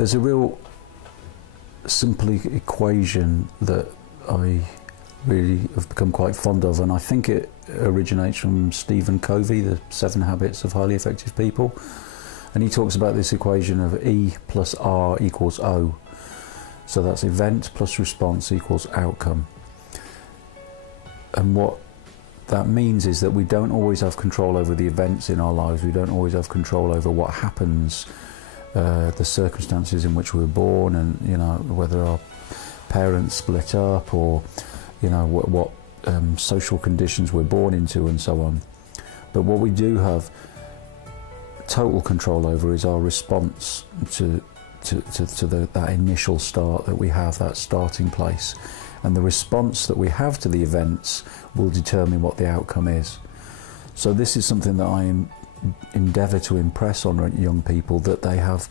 There's a real simple equation that I really have become quite fond of, and I think it originates from Stephen Covey, the 7 Habits of Highly Effective People, and he talks about this equation of E plus R equals O. So that's event plus response equals outcome. And what that means is that we don't always have control over the events in our lives. We don't always have control over what happens, the circumstances in which we were born, and whether our parents split up, or what social conditions we're born into, and so on. But what we do have total control over is our response to that initial start that we have, that starting place. And the response that we have to the events will determine what the outcome is. So this is something that I endeavour to impress on young people, that they have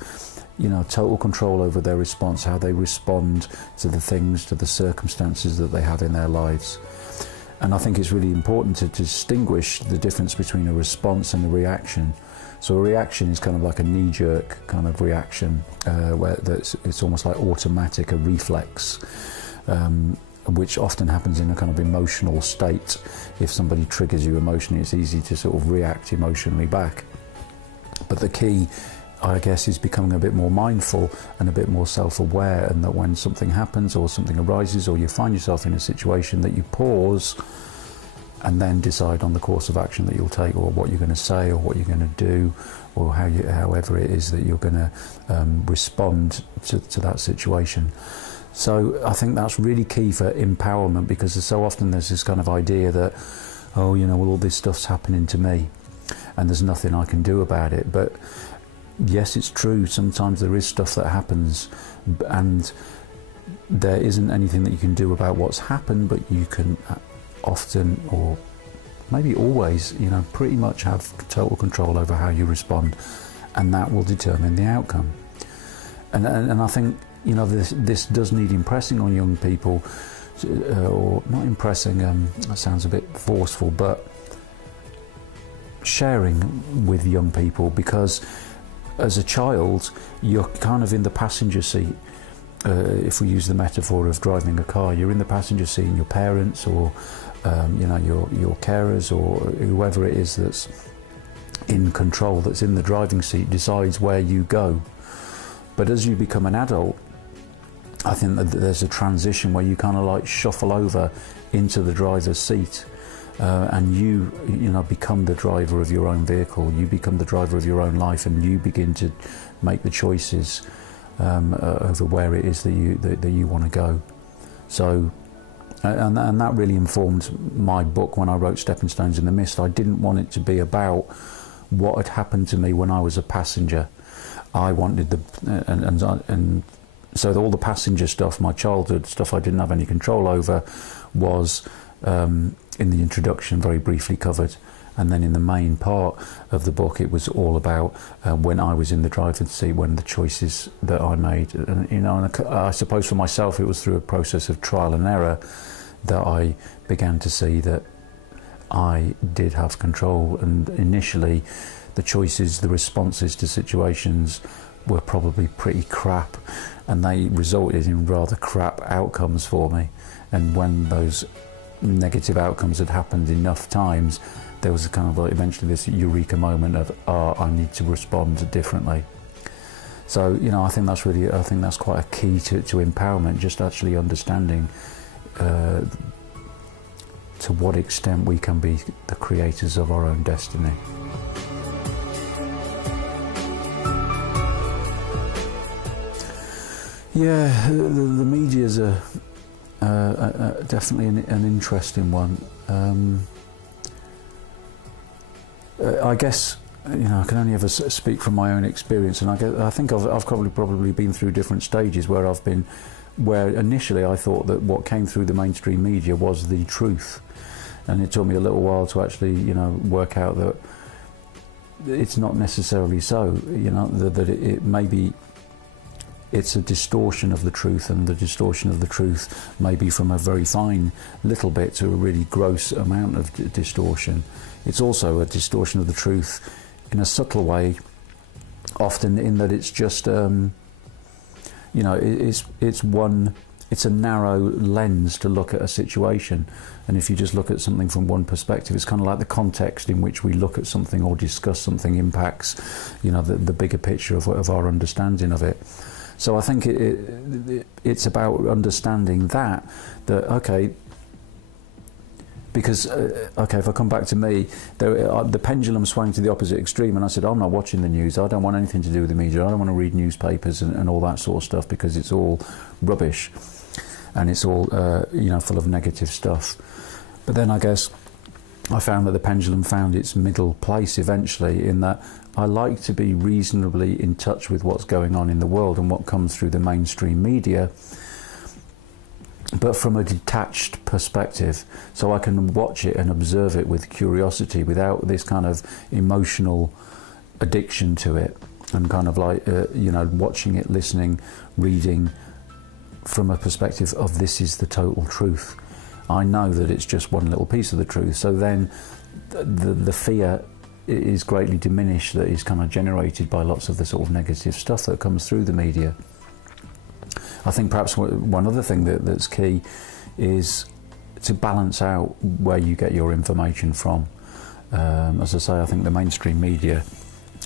total control over their response, how they respond to the things, to the circumstances that they have in their lives. And I think it's really important to distinguish the difference between a response and a reaction. So a reaction is kind of like a knee-jerk kind of reaction, where it's almost like automatic, a reflex, which often happens in a kind of emotional state. If somebody triggers you emotionally, it's easy to sort of react emotionally back. But the key, I guess, is becoming a bit more mindful and a bit more self-aware, and that when something happens or something arises, or you find yourself in a situation, that you pause and then decide on the course of action that you'll take, or what you're going to say, or what you're going to do, or however it is that you're going to respond to that situation. So I think that's really key for empowerment, because so often there's this kind of idea that, all this stuff's happening to me and there's nothing I can do about it. But yes, it's true, sometimes there is stuff that happens, and there isn't anything that you can do about what's happened, but you can often, or maybe always, pretty much have total control over how you respond, and that will determine the outcome. And I think this does need impressing on young people, or not impressing, that sounds a bit forceful, but sharing with young people, because as a child you're kind of in the passenger seat. If we use the metaphor of driving a car, you're in the passenger seat, and your parents, or your carers, or whoever it is that's in control, that's in the driving seat, decides where you go. But as you become an adult, I think that there's a transition where you kind of like shuffle over into the driver's seat, and you become the driver of your own vehicle. You become the driver of your own life, and you begin to make the choices over where it is that you want to go. So, and that really informed my book when I wrote Stepping Stones in the Mist. I didn't want it to be about what had happened to me when I was a passenger. I wanted and so all the passenger stuff, my childhood stuff I didn't have any control over, was in the introduction very briefly covered. And then in the main part of the book, it was all about when I was in the driver's seat, when the choices that I made. And I suppose for myself, it was through a process of trial and error that I began to see that I did have control. And initially, the choices, the responses to situations were probably pretty crap, and they resulted in rather crap outcomes for me. And when those negative outcomes had happened enough times, there was a kind of like eventually this eureka moment of, I need to respond differently. So, I think that's quite a key to empowerment, just actually understanding to what extent we can be the creators of our own destiny. Yeah, the media's definitely an interesting one. I guess I can only ever speak from my own experience, and I think I've probably been through different stages where initially I thought that what came through the mainstream media was the truth, and it took me a little while to actually work out that it's not necessarily so. That it maybe it's a distortion of the truth, and the distortion of the truth may be from a very fine little bit to a really gross amount of distortion. It's also a distortion of the truth in a subtle way, often in that it's just you know, it's a narrow lens to look at a situation, and if you just look at something from one perspective, it's kind of like the context in which we look at something or discuss something impacts, you know, the bigger picture of our understanding of it. So I think it's about understanding that okay, because okay, if I come back to me, the pendulum swung to the opposite extreme, and I said, I'm not watching the news, I don't want anything to do with the media, I don't want to read newspapers and all that sort of stuff, because it's all rubbish and it's all you know, full of negative stuff. But then I guess I found that the pendulum found its middle place eventually, in that I like to be reasonably in touch with what's going on in the world and what comes through the mainstream media, but from a detached perspective, so I can watch it and observe it with curiosity without this kind of emotional addiction to it, and kind of like you know, watching it, listening, reading from a perspective of this is the total truth. I know that it's just one little piece of the truth, so then the fear is greatly diminished that is kind of generated by lots of the sort of negative stuff that comes through the media. I think perhaps one other thing that's key is to balance out where you get your information from. As I say, I think the mainstream media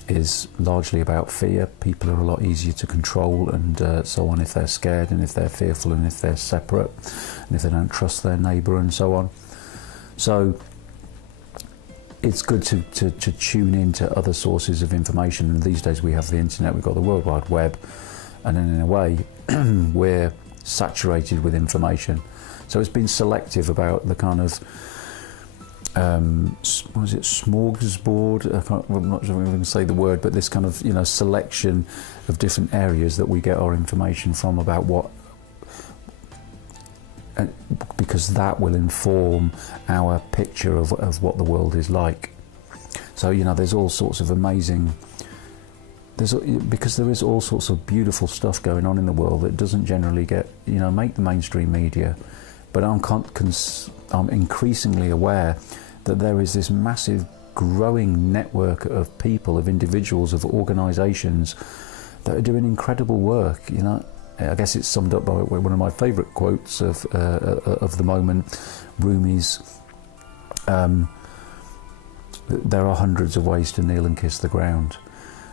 is largely about fear. People are a lot easier to control and so on, if they're scared and if they're fearful and if they're separate and if they don't trust their neighbour and so on. So it's good to tune into other sources of information, and these days we have the internet, we've got the World Wide Web, and then in a way we're saturated with information. So it's been selective about the kind of what is it, smorgasbord? I'm not sure if I'm going to say the word, but this kind of, you know, selection of different areas that we get our information from about what, because that will inform our picture of what the world is like. So, you know, there's all sorts of amazing, because there is all sorts of beautiful stuff going on in the world that doesn't generally get, you know, make the mainstream media. But I'm increasingly aware that there is this massive growing network of people, of individuals, of organisations that are doing incredible work. You know, I guess it's summed up by one of my favourite quotes of the moment, Rumi's. There are hundreds of ways to kneel and kiss the ground.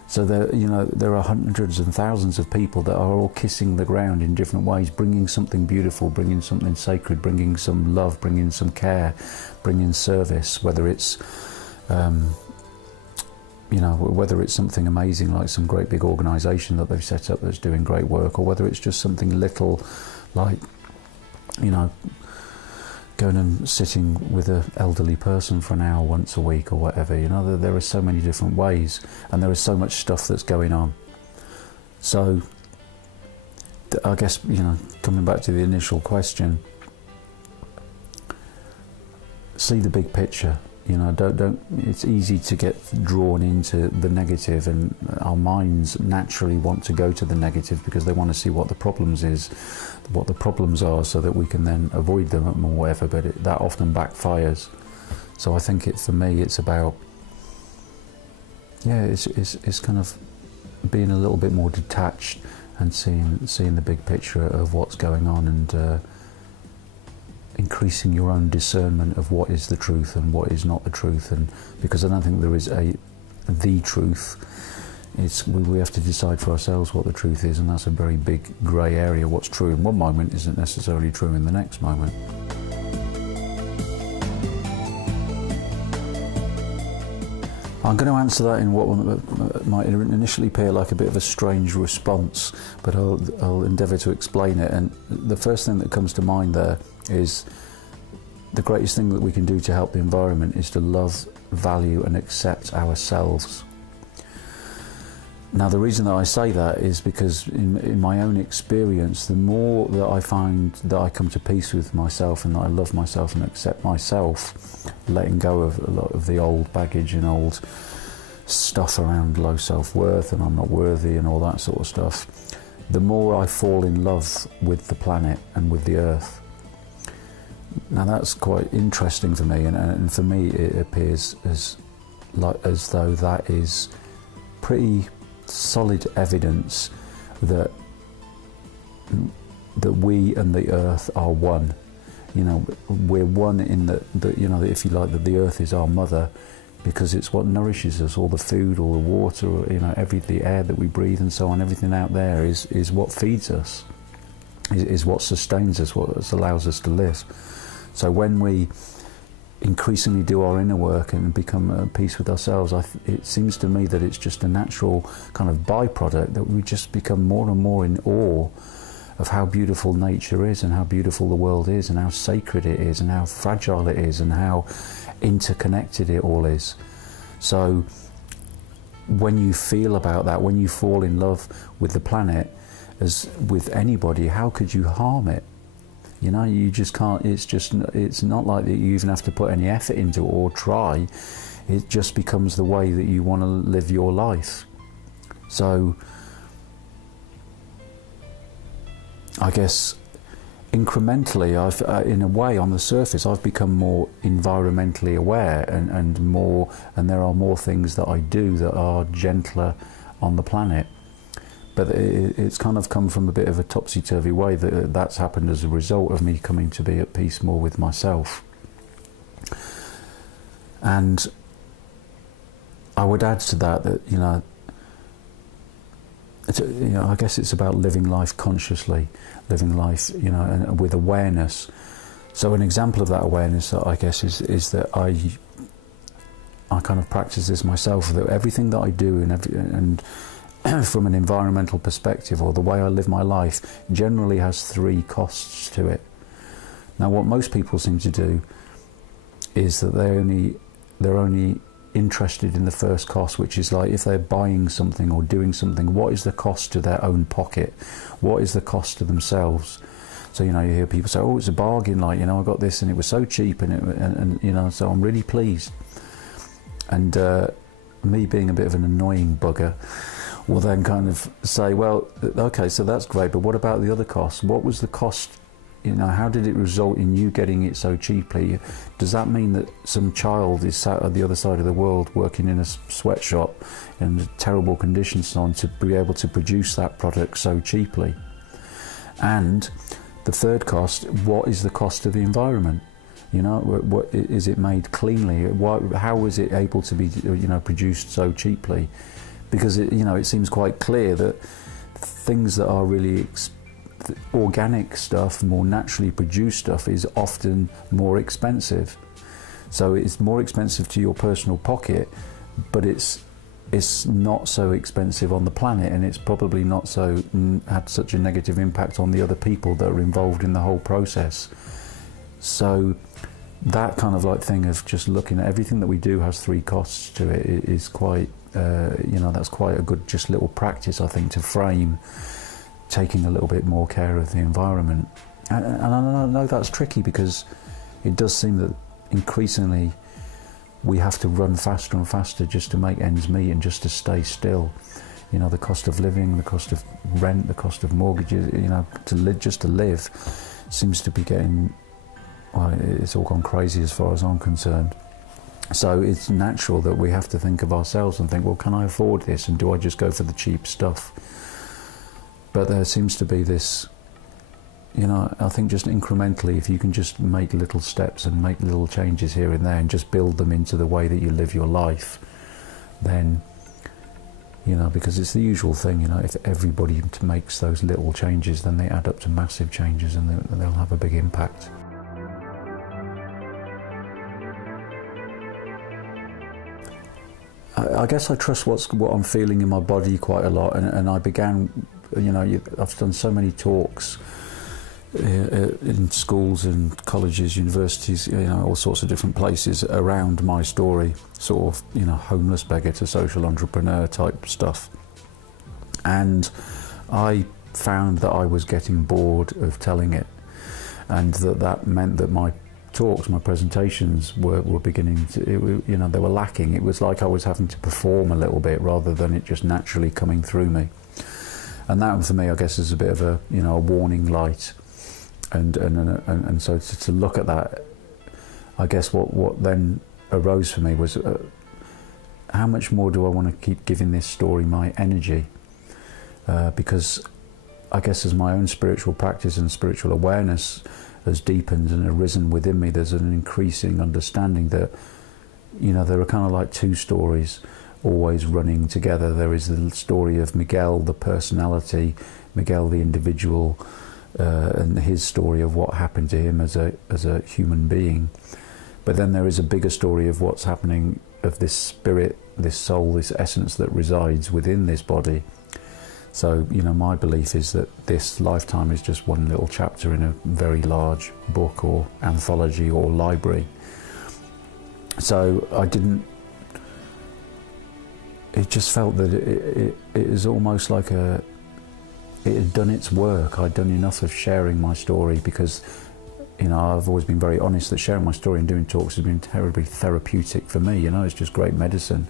So there are hundreds and thousands of people that are all kissing the ground in different ways, bringing something beautiful, bringing something sacred, bringing some love, bringing some care, bringing service, whether it's whether it's something amazing like some great big organisation that they've set up that's doing great work, or whether it's just something little like, you know, going and sitting with an elderly person for an hour once a week or whatever. You know, there are so many different ways, and there is so much stuff that's going on. So I guess, you know, coming back to the initial question, see the big picture. You know, don't. It's easy to get drawn into the negative, and our minds naturally want to go to the negative because they want to see what the problems are, so that we can then avoid them or whatever. But that often backfires. So I think for me, it's about, yeah, it's kind of being a little bit more detached and seeing the big picture of what's going on, and increasing your own discernment of what is the truth and what is not the truth. And because I don't think there is the truth, we have to decide for ourselves what the truth is, and that's a very big grey area. What's true in one moment isn't necessarily true in the next moment. I'm going to answer that in what might initially appear like a bit of a strange response, but I'll endeavour to explain it. And the first thing that comes to mind there is the greatest thing that we can do to help the environment is to love, value and accept ourselves. Now, the reason that I say that is because in my own experience, the more that I find that I come to peace with myself and that I love myself and accept myself, letting go of a lot of the old baggage and old stuff around low self-worth and I'm not worthy and all that sort of stuff, the more I fall in love with the planet and with the earth. Now, that's quite interesting for me, and for me it appears as though that is pretty solid evidence that that we and the earth are one. You know, we're one in that you know, if you like, that the earth is our mother, because it's what nourishes us. All the food, all the water, you know, the air that we breathe and so on, everything out there is what feeds us, is what sustains us, what allows us to live. So when we increasingly do our inner work and become at peace with ourselves, it seems to me that it's just a natural kind of byproduct that we just become more and more in awe of how beautiful nature is, and how beautiful the world is, and how sacred it is, and how fragile it is, and how interconnected it all is. So when you feel about that, when you fall in love with the planet, as with anybody, how could you harm it? You know, you just can't. It's not like that you even have to put any effort into it or try. It just becomes the way that you want to live your life. So I guess incrementally, in a way, on the surface, I've become more environmentally aware, and there are more things that I do that are gentler on the planet. But it's kind of come from a bit of a topsy-turvy way. That's happened as a result of me coming to be at peace more with myself. And I would add to that you know, I guess it's about living life consciously, living life, you know, and with awareness. So an example of that awareness, I guess, is that I kind of practice this myself. That everything that I do and from an environmental perspective, or the way I live my life, generally has 3 costs to it. Now, what most people seem to do is that they're only interested in the first cost, which is like if they're buying something or doing something, what is the cost to their own pocket? What is the cost to themselves? So, you know, you hear people say, oh, it's a bargain, like, you know, I got this and it was so cheap, and you know, so I'm really pleased. And me being a bit of an annoying bugger will then kind of say, well, okay, so that's great, but what about the other costs? What was the cost? You know, how did it result in you getting it so cheaply? Does that mean that some child is sat at the other side of the world working in a sweatshop in terrible conditions on to be able to produce that product so cheaply? And the third cost, what is the cost of the environment? You know, what is it made cleanly? How was it able to be, you know, produced so cheaply? Because you know, it seems quite clear that things that are really organic stuff, more naturally produced stuff, is often more expensive. So it's more expensive to your personal pocket, but it's not so expensive on the planet, and it's probably not so had such a negative impact on the other people that are involved in the whole process. So that kind of like thing of just looking at everything that we do has 3 costs to it is quite, you know, that's quite a good just little practice, I think, to frame taking a little bit more care of the environment. And I know that's tricky, because it does seem that increasingly we have to run faster and faster just to make ends meet and just to stay still. You know, the cost of living, the cost of rent, the cost of mortgages, you know, just to live seems to be getting, well, it's all gone crazy as far as I'm concerned. So it's natural that we have to think of ourselves and think, well, can I afford this, and do I just go for the cheap stuff? But there seems to be this, you know, I think just incrementally, if you can just make little steps and make little changes here and there and just build them into the way that you live your life, then, you know, because it's the usual thing, you know, if everybody makes those little changes, then they add up to massive changes, and they'll have a big impact. I guess I trust what I'm feeling in my body quite a lot, and I began, you know, I've done so many talks in schools and colleges, universities, you know, all sorts of different places around my story, sort of, you know, homeless beggar to social entrepreneur type stuff. And I found that I was getting bored of telling it, and that meant that my talks, my presentations were beginning to, you know, they were lacking. It was like I was having to perform a little bit rather than it just naturally coming through me. And that, for me, I guess, is a bit of a, you know, a warning light. And so to look at that, I guess what then arose for me was, how much more do I want to keep giving this story my energy? Because I guess as my own spiritual practice and spiritual awareness has deepened and arisen within me, there's an increasing understanding that, you know, there are kind of like two stories always running together. There is the story of Miguel, the personality, Miguel, the individual, and his story of what happened to him as a human being. But then there is a bigger story of what's happening, of this spirit, this soul, this essence that resides within this body. So, you know, my belief is that this lifetime is just one little chapter in a very large book or anthology or library. So it just felt that it is almost like it had done its work. I'd done enough of sharing my story, because, you know, I've always been very honest that sharing my story and doing talks has been terribly therapeutic for me. You know, it's just great medicine,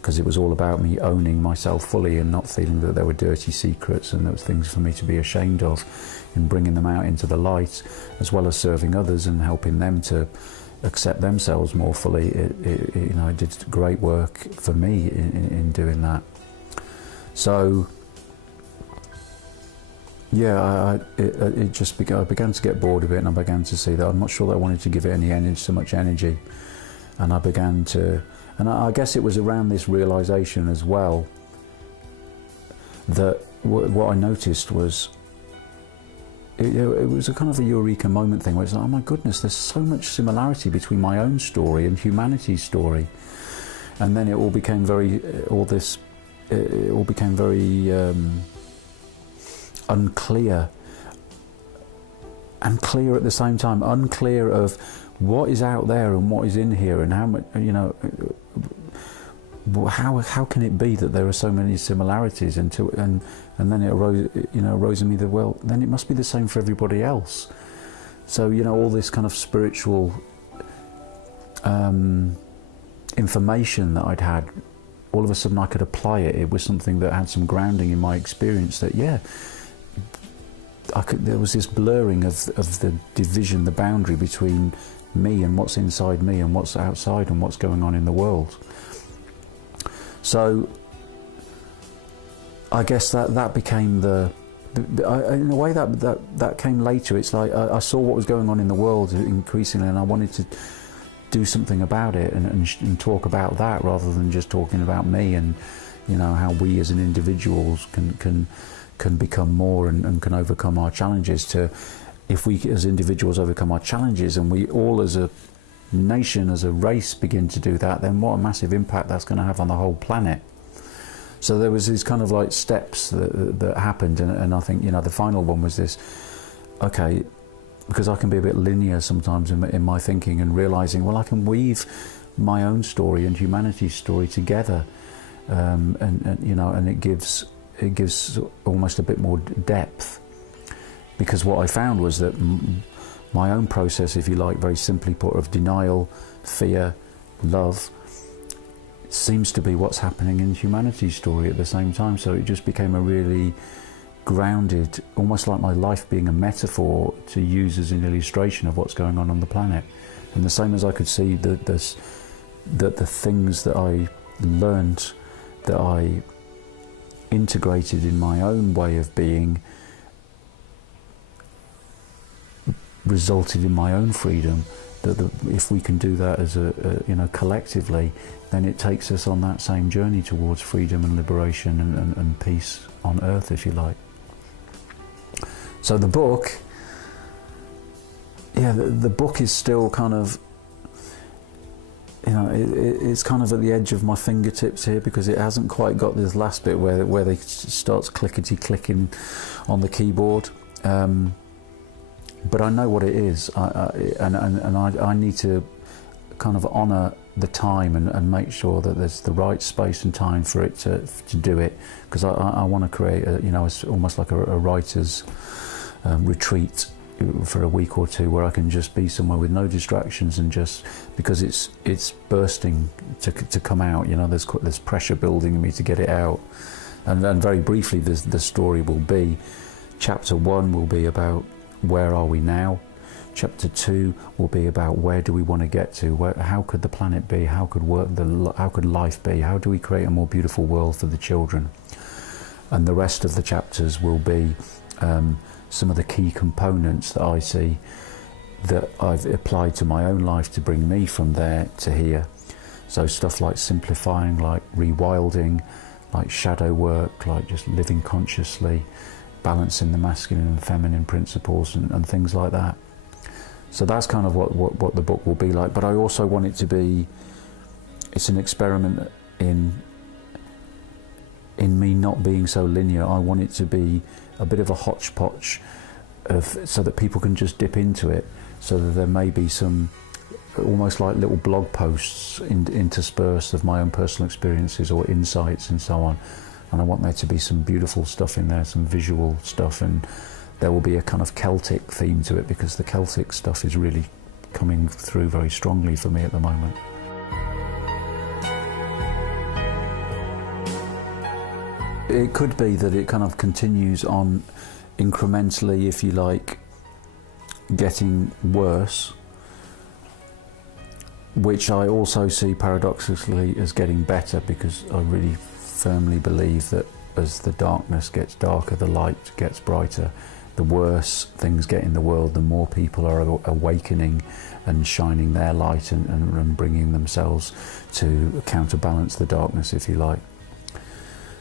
because it was all about me owning myself fully and not feeling that there were dirty secrets and there was things for me to be ashamed of, and bringing them out into the light, as well as serving others and helping them to accept themselves more fully. You know, it did great work for me in doing that. So yeah, I began to get bored of it, and I began to see that I'm not sure that I wanted to give it so much energy, and I began to, and I guess it was around this realization as well that what I noticed was it was a kind of a eureka moment thing, where it's like, oh my goodness, there's so much similarity between my own story and humanity's story. And then it all became very unclear, and clear at the same time. Unclear of what is out there and what is in here, and how much, you know, how can it be that there are so many similarities, and then it arose in me that, well, then it must be the same for everybody else. So, you know, all this kind of spiritual information that I'd had, all of a sudden I could apply it. It was something that had some grounding in my experience, that, yeah, there was this blurring of the division, the boundary between me and what's inside me and what's outside and what's going on in the world. So I guess that became in a way that came later. It's like I saw what was going on in the world increasingly, and I wanted to do something about it and talk about that, rather than just talking about me and, you know, how we as an individuals can become more and can overcome our challenges. To, if we as individuals overcome our challenges, and we all as a nation, as a race, begin to do that, then what a massive impact that's going to have on the whole planet. So there was these kind of like steps that happened, and I think, you know, the final one was this, okay, because I can be a bit linear sometimes in my thinking, and realizing, well, I can weave my own story and humanity's story together, and you know, and it gives almost a bit more depth. Because what I found was that my own process, if you like, very simply put, of denial, fear, love, seems to be what's happening in humanity's story at the same time. So it just became a really grounded, almost like my life being a metaphor to use as an illustration of what's going on the planet. And the same as I could see that the things that I learned, that I integrated in my own way of being, resulted in my own freedom. That if we can do that as you know, collectively, then it takes us on that same journey towards freedom and liberation and peace on earth, if you like. So the book, yeah, the book is still kind of, you know, it's kind of at the edge of my fingertips here, because it hasn't quite got this last bit where they starts clickety-clicking on the keyboard. But I know what it is, and I need to kind of honour the time and make sure that there's the right space and time for it to do it, because I want to create you know, it's almost like a writer's retreat for a week or two, where I can just be somewhere with no distractions, and just because it's bursting to come out. You know, there's pressure building in me to get it out, and very briefly, the story will be, chapter 1 will be about where are we now. Chapter 2 will be about where do we want to get to, how could the planet be, how could life be, how do we create a more beautiful world for the children. And the rest of the chapters will be some of the key components that I see that I've applied to my own life to bring me from there to here. So stuff like simplifying, like rewilding, like shadow work, like just living consciously, balancing the masculine and feminine principles and things like that. So that's kind of what the book will be like. But I also want it to be, it's an experiment in me not being so linear. I want it to be a bit of a hodgepodge so that people can just dip into it, so that there may be some almost like little blog posts interspersed of my own personal experiences or insights and so on. And I want there to be some beautiful stuff in there, some visual stuff, and there will be a kind of Celtic theme to it, because the Celtic stuff is really coming through very strongly for me at the moment. It could be that it kind of continues on incrementally, if you like, getting worse, which I also see paradoxically as getting better, because I really firmly believe that as the darkness gets darker, the light gets brighter. The worse things get in the world, the more people are awakening and shining their light and bringing themselves to counterbalance the darkness, if you like.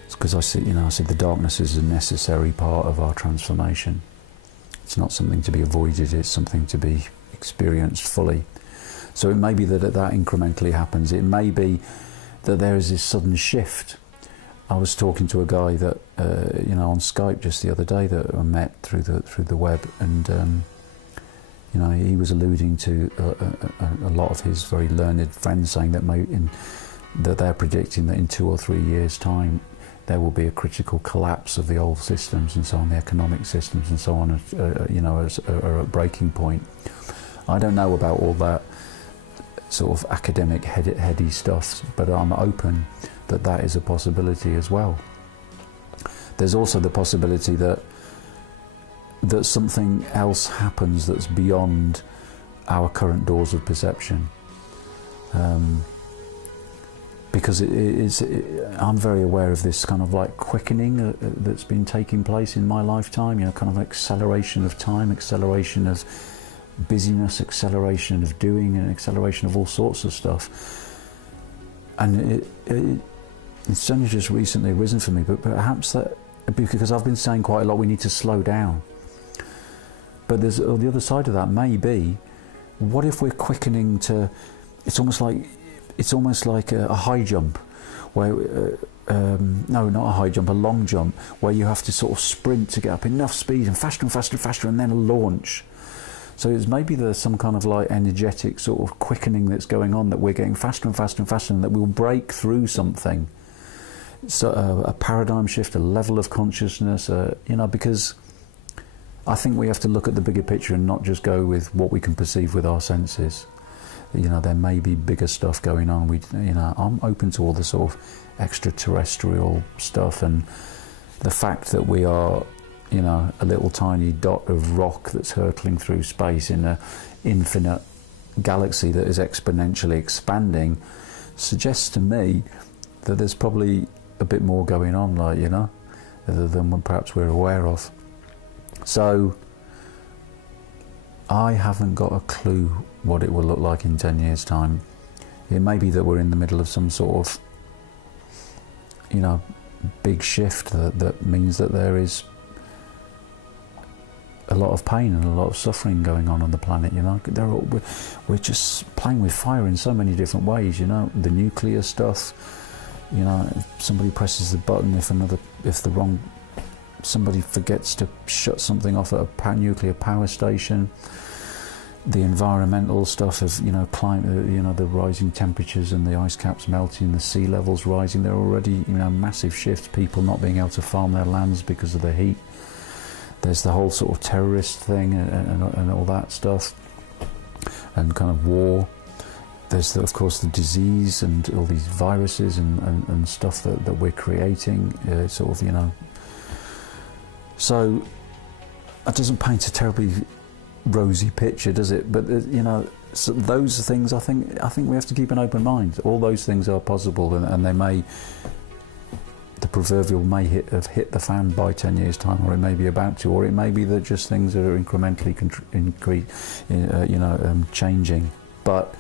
It's because I see the darkness is a necessary part of our transformation. It's not something to be avoided, it's something to be experienced fully. So it may be that that incrementally happens. It may be that there is this sudden shift. I was talking to a guy that on Skype just the other day that I met through the web, and he was alluding to a lot of his very learned friends saying that they're predicting that in 2 or 3 years' time there will be a critical collapse of the old systems and so on, the economic systems and so on, are at breaking point. I don't know about all that sort of academic heady stuff, but I'm open that is a possibility as well. There's also the possibility that something else happens that's beyond our current doors of perception, because I'm very aware of this kind of like quickening that's been taking place in my lifetime, kind of acceleration of time, acceleration of busyness, acceleration of doing, and acceleration of all sorts of stuff. And it's only just recently arisen for me, but perhaps that, because I've been saying quite a lot, we need to slow down. But there's the other side of that may be, what if we're quickening to, it's almost like a high jump, where no, not a high jump, a long jump, where you have to sort of sprint to get up enough speed and faster and faster and faster, and then a launch. So it's maybe there's some kind of like energetic sort of quickening that's going on, that we're getting faster and faster and faster, and that we'll break through something. So a paradigm shift, a level of consciousness, because I think we have to look at the bigger picture and not just go with what we can perceive with our senses. There may be bigger stuff going on. I'm open to all the sort of extraterrestrial stuff, and the fact that we are, a little tiny dot of rock that's hurtling through space in an infinite galaxy that is exponentially expanding suggests to me that there's probably a bit more going on, than perhaps we're aware of. So I haven't got a clue what it will look like in 10 years' time. It may be that we're in the middle of some sort of, big shift that means that there is a lot of pain and a lot of suffering going on the planet. We're just playing with fire in so many different ways. The nuclear stuff. If somebody presses the button, somebody forgets to shut something off at a nuclear power station. The environmental stuff of climate, the rising temperatures and the ice caps melting, the sea levels rising. There are already massive shifts. People not being able to farm their lands because of the heat. There's the whole sort of terrorist thing and all that stuff, and kind of war. There's of course the disease and all these viruses and stuff that we're creating, So that doesn't paint a terribly rosy picture, does it? But so those things, I think we have to keep an open mind. All those things are possible, and they may. proverbial may have hit the fan by 10 years' time, or it may be about to, or it may be that just things are incrementally changing. But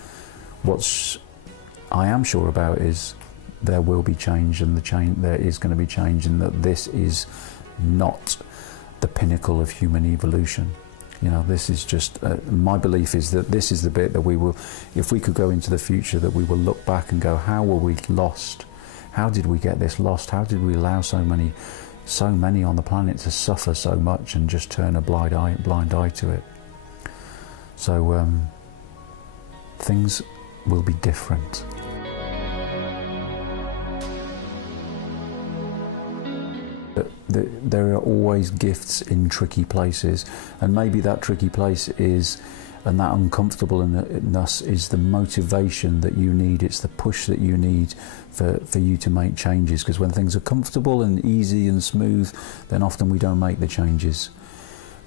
I am sure about is there will be change, and there is going to be change, and that this is not the pinnacle of human evolution. This is just, my belief is that this is the bit that we will, if we could go into the future, that we will look back and go, how were we lost? How did we get this lost? How did we allow so many on the planet to suffer so much and just turn a blind eye to it? So things will be different. There are always gifts in tricky places, and maybe that tricky place is, and that uncomfortableness is the motivation that you need. It's the push that you need for you to make changes, because when things are comfortable and easy and smooth, then often we don't make the changes.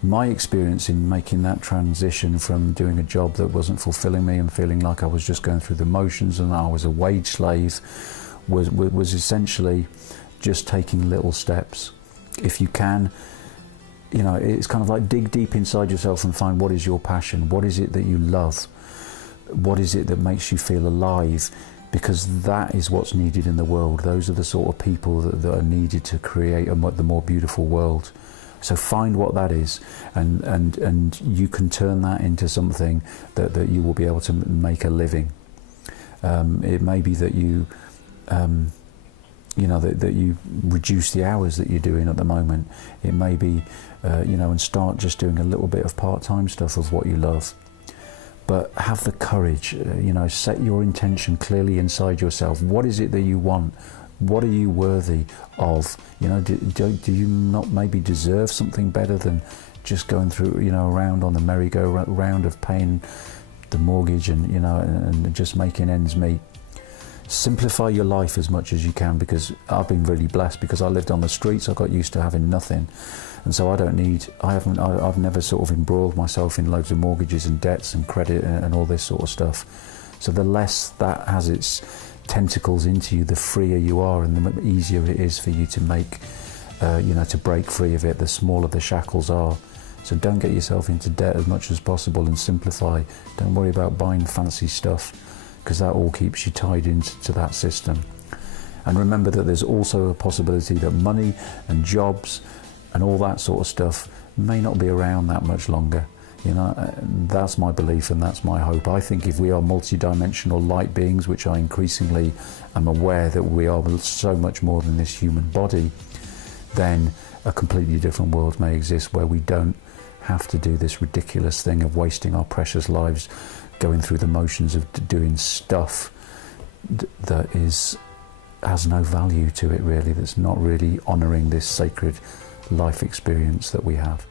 My experience in making that transition from doing a job that wasn't fulfilling me and feeling like I was just going through the motions and I was a wage slave was essentially just taking little steps. If you can, it's kind of like dig deep inside yourself and find what is your passion, what is it that you love, what is it that makes you feel alive, because that is what's needed in the world. Those are the sort of people that are needed to create the more beautiful world. So find what that is, and you can turn that into something that you will be able to make a living. It may be that you that you reduce the hours that you're doing at the moment. It may be, and start just doing a little bit of part-time stuff of what you love. But have the courage, set your intention clearly inside yourself. What is it that you want? What are you worthy of? Do you not maybe deserve something better than just going through, around on the merry-go-round of paying the mortgage and just making ends meet? Simplify your life as much as you can, because I've been really blessed, because I lived on the streets. I got used to having nothing, and so I've never sort of embroiled myself in loads of mortgages and debts and credit and all this sort of stuff. So the less that has its tentacles into you, the freer you are, and the easier it is for you to make, to break free of it, the smaller the shackles are. So don't get yourself into debt as much as possible, and simplify. Don't worry about buying fancy stuff, because that all keeps you tied into that system. And remember that there's also a possibility that money and jobs and all that sort of stuff may not be around that much longer. That's my belief, and that's my hope. I think if we are multi-dimensional light beings, which I increasingly am aware that we are so much more than this human body, then a completely different world may exist, where we don't have to do this ridiculous thing of wasting our precious lives going through the motions of doing stuff that has no value to it, really, that's not really honouring this sacred life experience that we have.